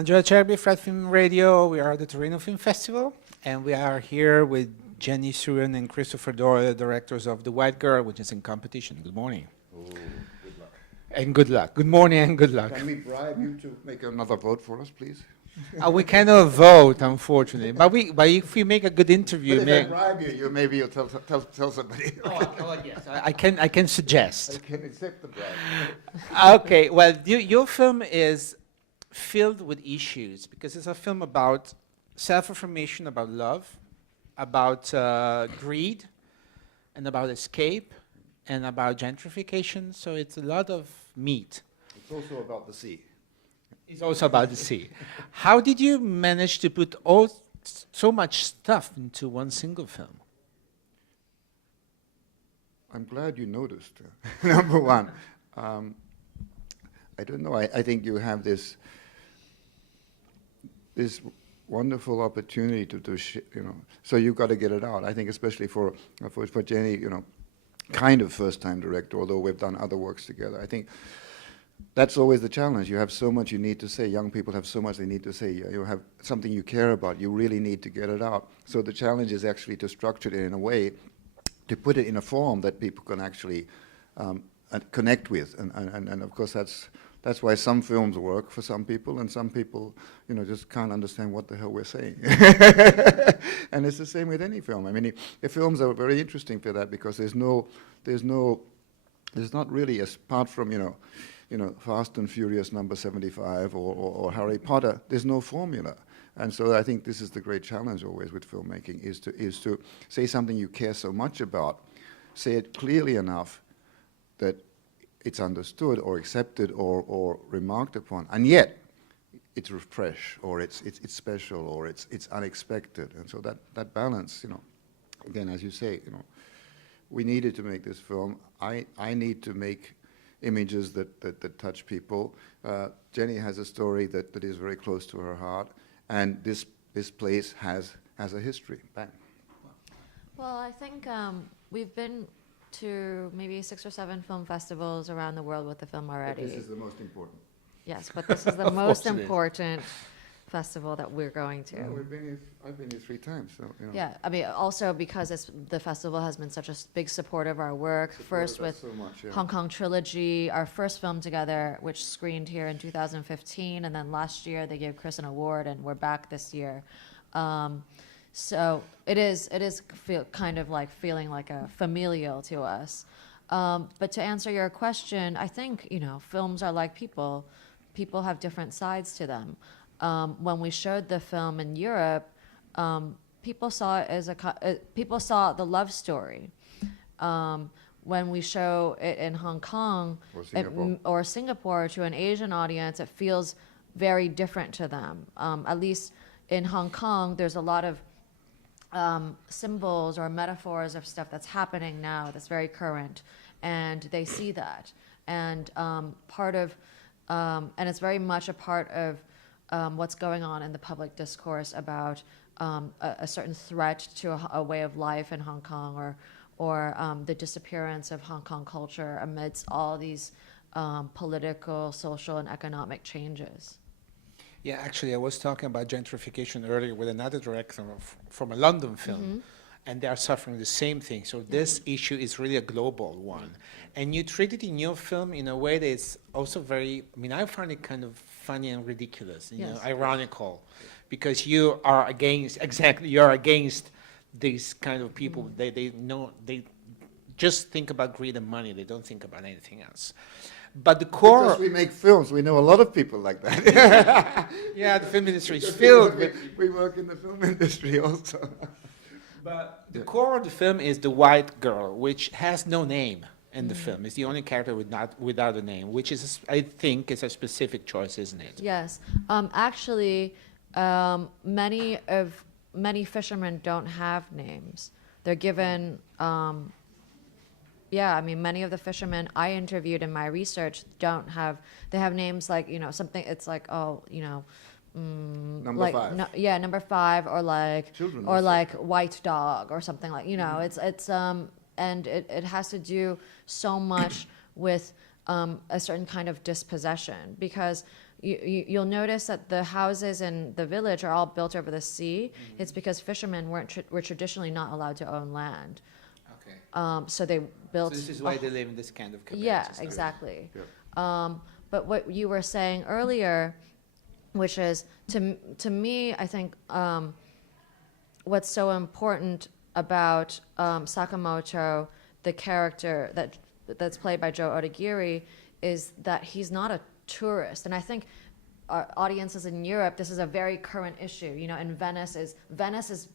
Andrea Cherby, Fred Film Radio. We are at the Torino Film Festival, and we are here with Jenny Suen and Christopher Doyle, directors of The White Girl, which is in competition. Good morning. Oh, good luck. And good luck. Good morning and good luck. Can we bribe you to make another vote for us, please? We cannot vote, unfortunately, but if we make a good interview, But if I bribe you, maybe you'll tell somebody. yes, I can suggest. I can accept the bribe. Okay, well, your film is filled with issues because it's a film about self-affirmation, about love, about greed, and about escape, and about gentrification. So it's a lot of meat. It's also about the sea. It's also about the sea. How did you manage to put so much stuff into one single film? I'm glad you noticed. Number one, I don't know. I think you have this wonderful opportunity to do so you've got to get it out. I think especially for Jenny, kind of first-time director, although we've done other works together. I think that's always the challenge. You have so much you need to say. Young people have so much they need to say. You have something you care about. You really need to get it out. So the challenge is actually to structure it in a way, to put it in a form that people can actually connect with. And of course that's why some films work for some people, and some people, just can't understand what the hell we're saying. And it's the same with any film. I mean, the films are very interesting for that because there's not really, apart from Fast and Furious number 75 or Harry Potter, there's no formula. And so I think this is the great challenge always with filmmaking is to say something you care so much about, say it clearly enough that it's understood or accepted or remarked upon, and yet it's fresh or it's special or it's unexpected. And so that balance, again, as you say, we needed to make this film. I need to make images that touch people. Jenny has a story that is very close to her heart, and this place has a history. Bang. Well, I think we've been to maybe 6 or 7 film festivals around the world with the film already. But this is the most important. Yes, but this is the most important festival that we're going to. Well, I've been here 3 times, so Yeah, I mean, also because the festival has been such a big supporter of our work. First with so much, yeah. Hong Kong Trilogy, our first film together, which screened here in 2015, and then last year they gave Chris an award, and we're back this year. So it is kind of like feeling like a familial to us. But to answer your question, I think films are like people. People have different sides to them. When we showed the film in Europe, people saw it as people saw the love story. When we show it in Hong Kong or Singapore to an Asian audience, it feels very different to them. At least in Hong Kong, there's a lot of symbols or metaphors of stuff that's happening now that's very current, and they see that. And and it's very much a part of what's going on in the public discourse about a certain threat to a way of life in Hong Kong, or the disappearance of Hong Kong culture amidst all these political, social, and economic changes. Yeah, actually, I was talking about gentrification earlier with another director from a London film, and they are suffering the same thing. So this issue is really a global one. And you treat it in your film in a way that is also very, I find it kind of funny and ridiculous, ironical, because you are against these kind of people. They just think about greed and money. They don't think about anything else. But the core... Because we make films, we know a lot of people like that. Yeah, the film industry is filled with... We work in the film industry also. But the core of the film is the white girl, which has no name in the film. It's the only character without a name, which is, I think, is a specific choice, isn't it? Yes. Actually, many fishermen don't have names. They're given... many of the fishermen I interviewed in my research they have names like, something, it's like, Number 5. Number 5, or like, Children or also. like white dog or something like, it's and it has to do so much with a certain kind of dispossession, because you'll notice that the houses in the village are all built over the sea. It's because fishermen were traditionally not allowed to own land. Okay. So they built. So this is why they live in this kind of cabins. Yeah, and stuff. exactly. Yeah. But what you were saying earlier, which is to me, I think what's so important about Sakamoto, the character that's played by Joe Odagiri, is that he's not a tourist. And I think our audiences in Europe, this is a very current issue. You know, in Venice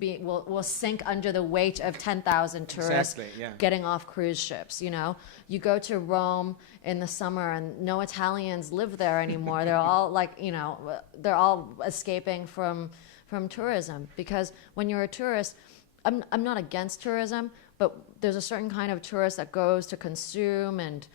will sink under the weight of 10,000 tourists Exactly, yeah. getting off cruise ships. You know, you go to Rome in the summer and no Italians live there anymore. They're all they're all escaping from tourism, because when you're a tourist, I'm not against tourism, but there's a certain kind of tourist that goes to consume and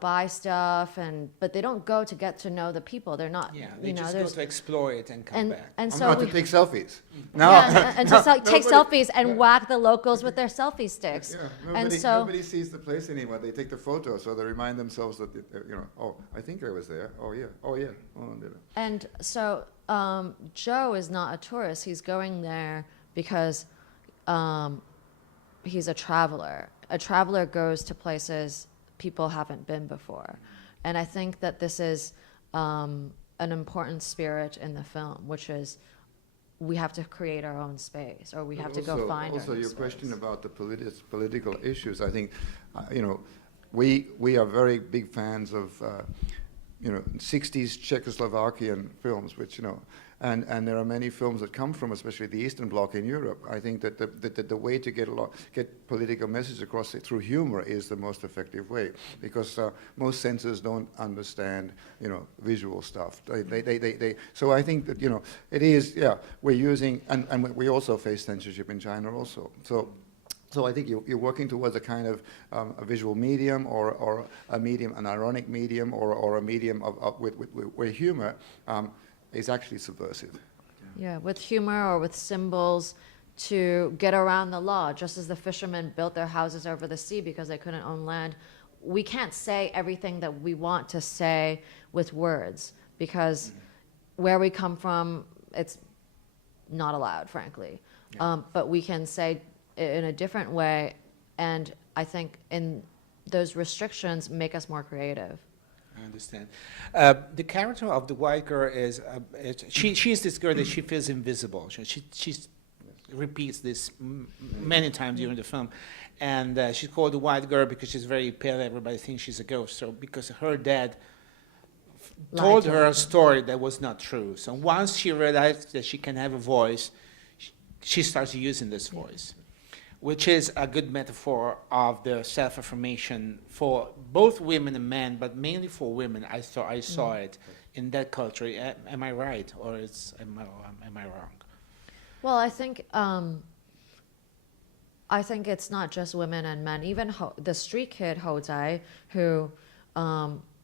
buy stuff, but they don't go to get to know the people. They're not. Yeah, they just go to explore it and come back. And I'm so not to take selfies. No. and to take selfies and whack the locals with their selfie sticks. Yeah, nobody sees the place anymore. They take the photo, so they remind themselves that oh, I think I was there. Oh yeah. Oh, did it. And so Joe is not a tourist. He's going there because he's a traveler. A traveler goes to places people haven't been before. And I think that this is an important spirit in the film, which is we have to create our own space, or we have to go find our Also, own your space. question about the political issues, I think, we are very big fans of, 60s Czechoslovakian films, which, and there are many films that come from, especially the Eastern Bloc in Europe. I think that the way to get political message across through humor is the most effective way, because most censors don't understand, visual stuff. So I think that, it is, we're using, and we also face censorship in China also. So I think you're working towards a kind of a visual medium, or a medium, an ironic medium, or a medium where humor is actually subversive. Yeah, with humor or with symbols to get around the law, just as the fishermen built their houses over the sea because they couldn't own land. We can't say everything that we want to say with words, because where we come from, it's not allowed, frankly. Yeah. But we can say it in a different way, and I think in those restrictions make us more creative. I understand. The character of the white girl is she's this girl that she feels invisible. She repeats this many times during the film, and she's called the white girl because she's very pale. Everybody thinks she's a ghost. So because her dad told her a story that was not true. So once she realized that she can have a voice, she starts using this voice, which is a good metaphor of the self-affirmation for both women and men, but mainly for women. I saw it in that culture. Am I right, or am I wrong? Well, I think it's not just women and men. Even the street kid Ho Zai, who,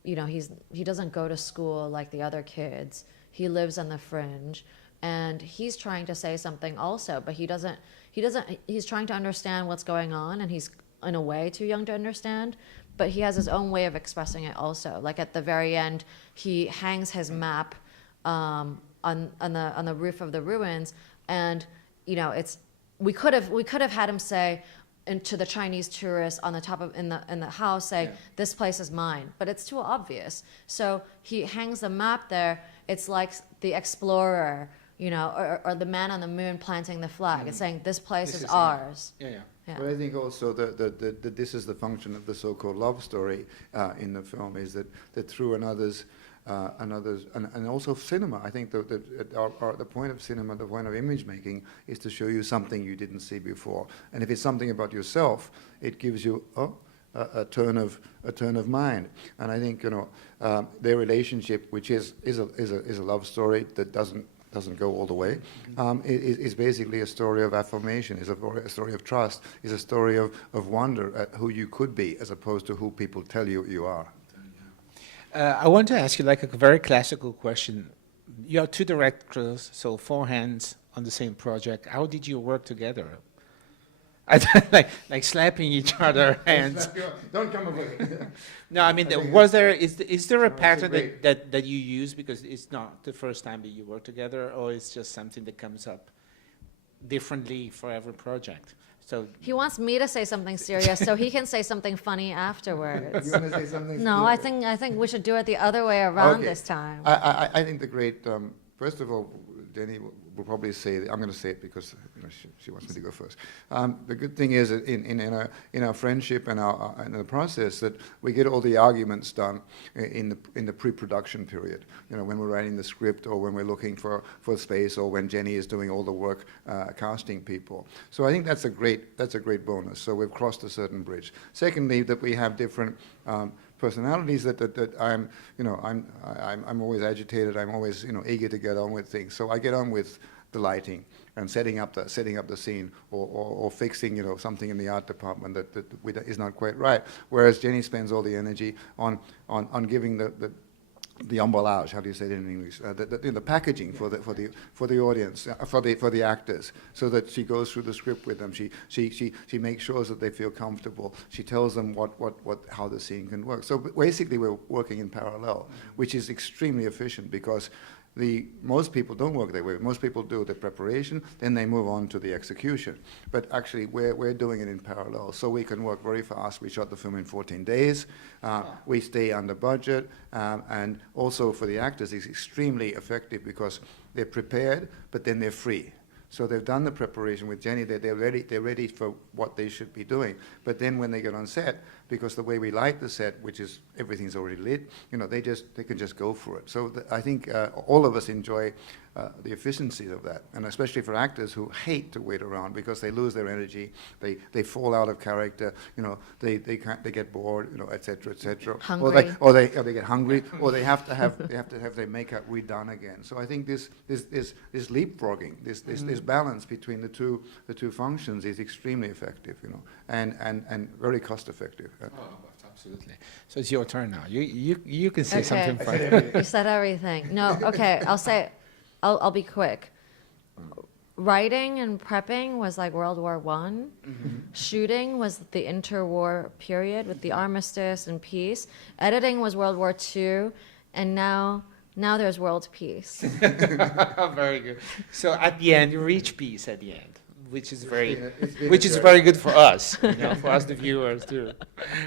he doesn't go to school like the other kids. He lives on the fringe, and he's trying to say something also, but he's trying to understand what's going on, and he's in a way too young to understand, but he has his own way of expressing it also. Like at the very end, he hangs his map on the roof of the ruins, and we could have had him say to the Chinese tourists on the top of in the house, say, this place is mine, but it's too obvious. So he hangs the map there. It's like the explorer, or the man on the moon planting the flag. It's saying this place is ours. Yeah. But I think also that this is the function of the so-called love story in the film, is that through another's, and also cinema. I think the point of cinema, the point of image making, is to show you something you didn't see before. And if it's something about yourself, it gives you a turn of mind. And I think their relationship, which is a love story that doesn't go all the way, is basically a story of affirmation, is a story of trust, is a story of wonder at who you could be, as opposed to who people tell you you are. I want to ask you like a very classical question. You are two directors, so 4 hands on the same project. How did you work together? Like slapping each other hands. Don't come over. No, I mean, I think was it's- there, is there a No, it's a pattern great- that you use, because it's not the first time that you work together, or it's just something that comes up differently for every project? So, He wants me to say something serious so he can say something funny afterwards. You want to say something? No, I think we should do it the other way around Okay. this time. I think the great, first of all, Jenny will probably say, I'm going to say it because she wants me to go first. The good thing is that in our friendship and in the process that we get all the arguments done in the pre-production period. When we're writing the script, or when we're looking for space, or when Jenny is doing all the work casting people. So I think that's a great bonus. So we've crossed a certain bridge. Secondly, that we have different personalities that I'm always agitated. I'm always eager to get on with things. So I get on with the lighting and setting up the scene, or fixing something in the art department that is not quite right. Whereas Jenny spends all the energy on giving the emballage, how do you say it in English? The packaging for the audience, for the actors, so that she goes through the script with them. She makes sure that they feel comfortable. She tells them how the scene can work. So basically, we're working in parallel, which is extremely efficient, because most people don't work that way. Most people do the preparation, then they move on to the execution. But actually, we're doing it in parallel, so we can work very fast. We shot the film in 14 days. We stay under budget, and also for the actors, it's extremely effective because they're prepared, but then they're free. So they've done the preparation with Jenny. They're ready for what they should be doing. But then when they get on set, because the way we light the set, which is everything's already lit, they can just go for it. So I think all of us enjoy the efficiency of that, and especially for actors who hate to wait around because they lose their energy, they fall out of character, they get bored, et cetera, et cetera. Hungry. Or they get hungry, or they have to have their makeup redone again. So I think this leapfrogging, this balance between the two functions is extremely effective, and very cost effective. oh, absolutely. So it's your turn now. You can say Okay. something I funny. said everything. You said everything. No, okay, I'll be quick. Writing and prepping was like World War One. Shooting was the interwar period with the armistice and peace. Editing was World War Two, and now there's world peace. Very good. So at the end, you reach peace at the end, which is It's been a very good for us, for us the viewers too.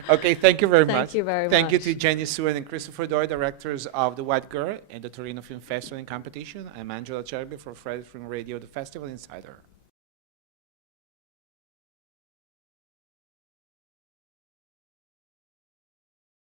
Okay, thank you very much. Thank you very Thank you much. to Jenny Suen and Christopher Doyle, directors of The White Girl and the Torino Film Festival and Competition. I'm Angela Cherby for Friday Film Radio, the Festival Insider.